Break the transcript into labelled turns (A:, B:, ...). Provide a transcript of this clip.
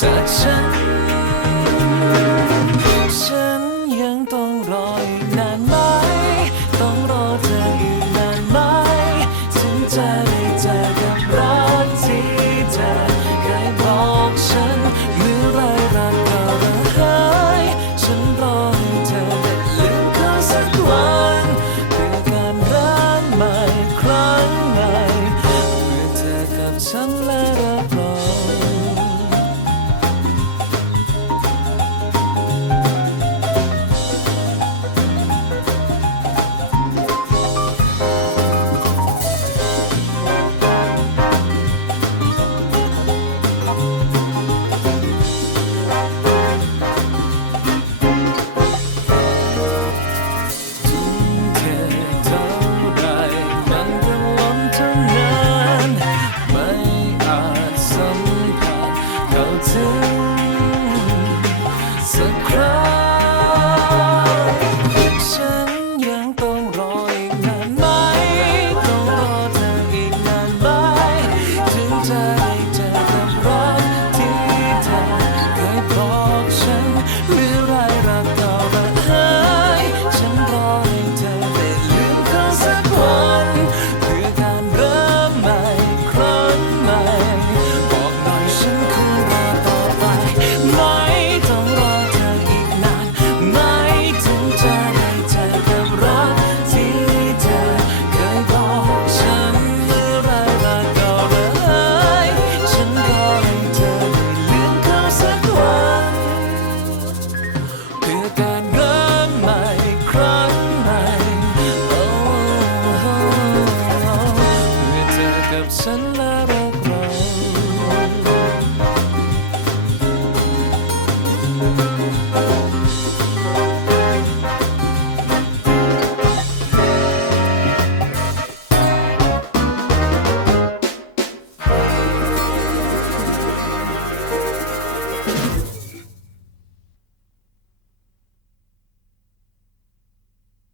A: จากฉัน ฉันยังต้องรออีกนานไหม ต้องรอเธออีกนานไหมถึงจะได้เจอกับรักที่เธอเคยบอกฉันหรือไรรักก็ระหายฉันรอให้เธอได้ลืมเขาสักวันเพื่อการรักใหม่ครั้งใหม่เมื่อเธอกับฉันและรับรอ 死。Sunlight Laravan.